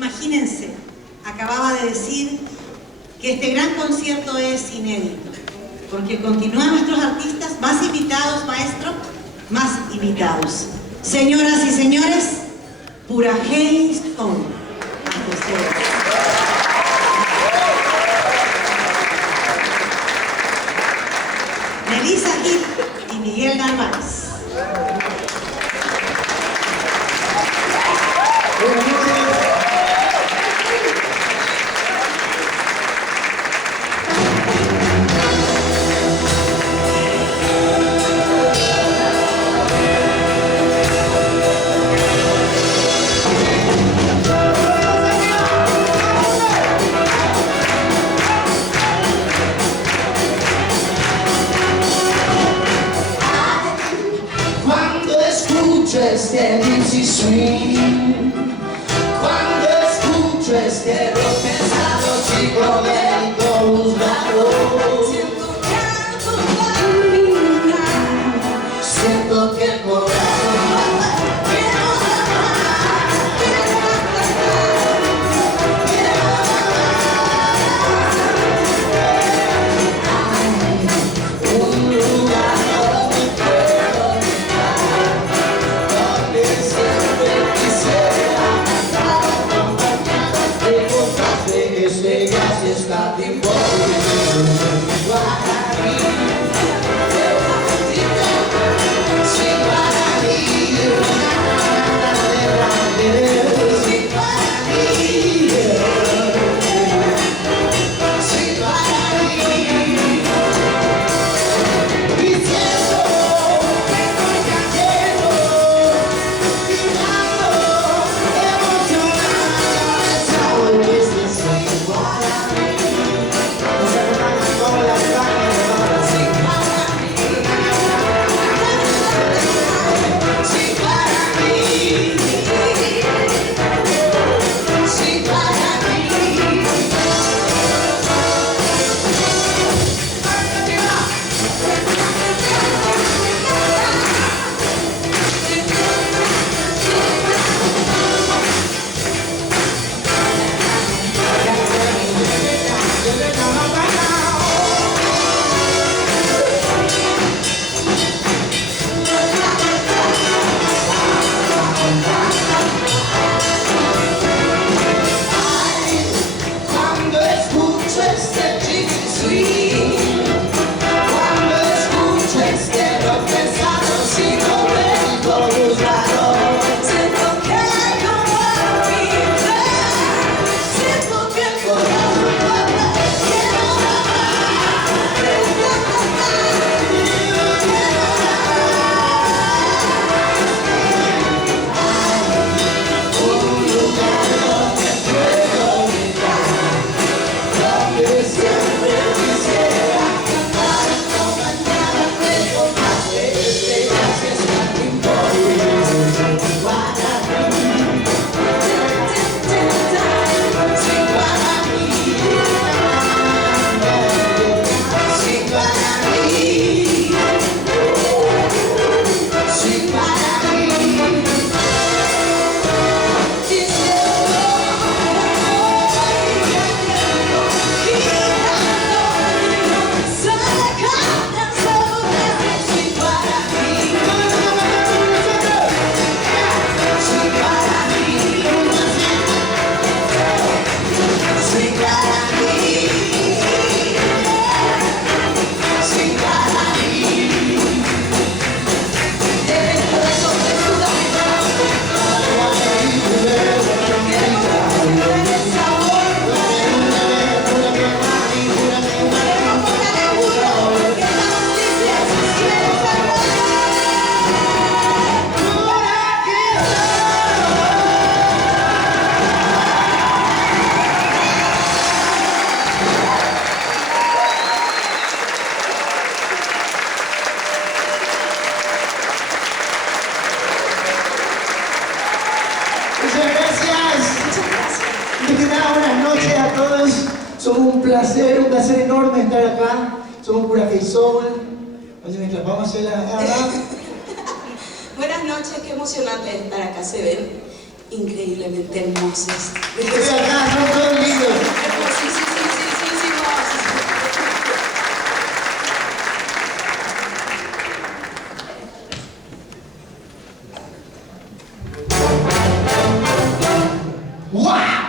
Imagínense, acababa de decir que este gran concierto es inédito, porque continúan nuestros artistas, más invitados, maestro, más invitados. Señoras y señores, Purajey Soul. Ante ustedes. Melissa Gil y Miguel Narváez. Este gypsy swing, cuando escucho este rock pesado, psicodélico, buscador, siento que el corazón está de Un placer enorme estar acá. Somos Purajey Soul. Oye, mientras vamos a hacer la... Buenas noches, qué emocionante estar acá, se ven increíble. increíblemente hermosos. Ustedes acá son todos lindos. Hermosísimos. ¡Wow!